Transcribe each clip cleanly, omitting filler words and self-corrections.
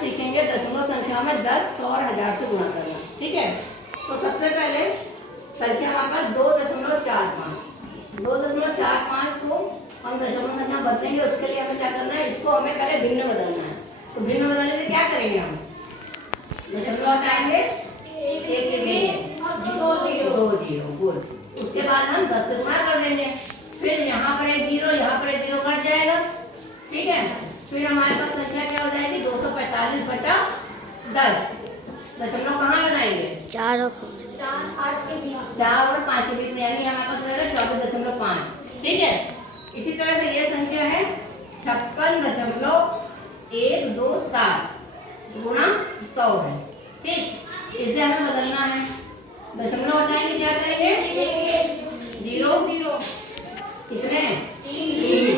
सीखेंगे दशमलव संख्या में 10, 100 और 1000 से गुणा करना। ठीक है, तो सबसे पहले संख्या हमारे पास 2.45, 2.45 को हम दशमलव संख्या बदलेंगे। उसके लिए हमें क्या करना है, इसको हमें पहले भिन्न बदलना है। तो भिन्न बदलने में क्या करेंगे, हम दशमलव हटाएंगे, 2 जीरो, गुड। उसके बाद हम 10 से गुणा कर देंगे, फिर यहाँ पर एक जीरो, यहाँ पर एक जीरो कट जाएगा। ठीक है, फिर हमारे पास संख्या क्या हो जाएगी, 245/10। दशमलव कहाँ लगाएंगे, 4 और 5 के बीच, यानी हमारे पास हो जाएगा 24.5। ठीक है, इसी तरह से ये संख्या है 56.127 गुणा 100 है। ठीक, इसे हमें बदलना है। दशमलव हटाएंगे, क्या करेंगे, जीरो, कितने, 3,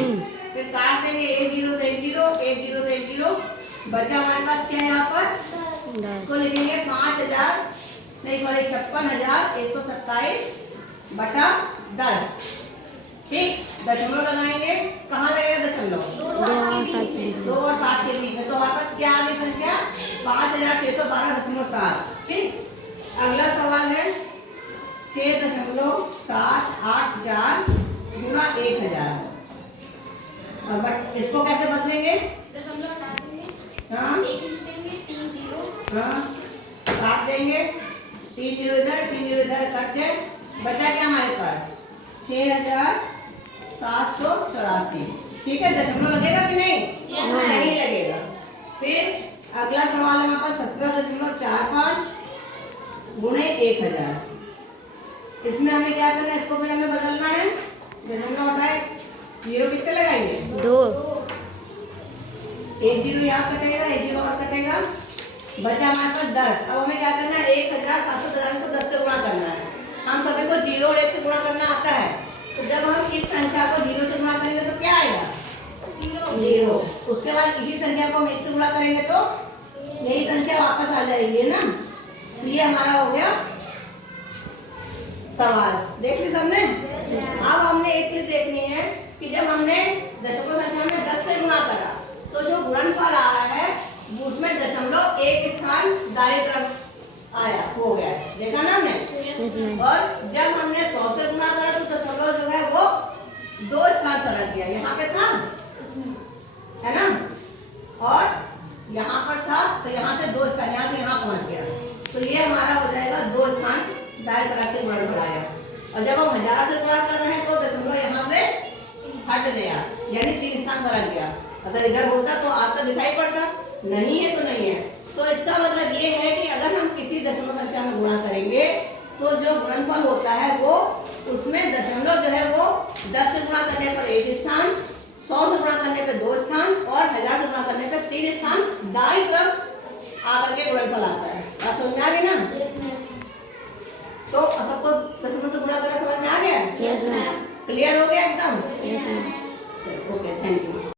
फिर काट देंगे, 1 जीरो से 1 जीरो, 1 जीरो से 1 जीरो, बचा हमारे पास क्या है, यहाँ पर 10 को लिखेंगे 5000 नहीं, सॉरी 56,127/10। ठीक, दशमलव लगाएंगे, कहाँ लगेगा दशमलव, 2 और 7 के बीच में। तो हमारे पास क्या आ गई संख्या, 5612.7। ठीक, अगला सवाल है 6.784 गुणा 1000। बट इसको कैसे बदलेंगे, हाँ, काट देंगे, 3 जीरो इधर, 3 जीरो इधर, कट गए। बचा क्या हमारे पास, 6784। ठीक है, दशमलव लगेगा कि नहीं, नहीं लगेगा। फिर अगला सवाल है हमारे पास 17.45 गुणे 1000। इसमें हमें क्या करना है, इसको फिर हमें बदलना है। दशमलव हटाए, जीरो कितने लगाएंगे, 2, 1 जीरो यहाँ कटेगा, 1 जीरो और कटेगा, बचा हमारे पास 10। अब हमें क्या करना है, 1750 को 10 से गुणा करना है। हम सभी को 0 और 1 से गुणा करना आता है। तो जब हम इस संख्या को 0 से गुणा करेंगे तो क्या आएगा, 0। उसके बाद इसी संख्या को हम 1 से गुणा करेंगे तो यही संख्या वापस आ जाएगी, है ना। तो ये हमारा हो गया सवाल, देख ली सबने। अब हमने एक चीज देखनी है कि जब हमने दशमलव संख्या में 10 से गुणा करा तो जो गुणनफल आ रहा है उसमें दशमलव एक स्थान दाईं तरफ आया, हो गया, देखा ना हमने। और जब हमने 100 से गुणा करा तो दशमलव जो है वो 2 स्थान सरक गया, यहाँ पे था, है ना, और यहाँ पर था, तो यहाँ से 2 स्थान, यहाँ से यहाँ पहुँच गया। तो ये हमारा हो जाएगा 2 स्थान दाएं तरफ के गुणनफल आया। और जब हम 1000 से गुणा कर रहे हैं तो दशमलव यहाँ से हट गया, यानी 3 स्थान सरक गया। अगर इधर होता तो आता दिखाई पड़ता, नहीं है तो नहीं है। तो इसका मतलब ये है कि अगर हम किसी दशमलव संख्या में गुणा करेंगे तो जो गुणनफल होता है वो उसमें दशमलव जो है वो 10 से गुणा करने पर 1 स्थान, 100 से गुणा करने पर 2 स्थान और 1000 से गुणा करने पर 3 स्थान दाईं तरफ आकर के गुणनफल आता है। बात समझ में आ गई ना। तो सबको दशमलव से गुणा करना समझ में आ गया, क्लियर हो गया एकदम।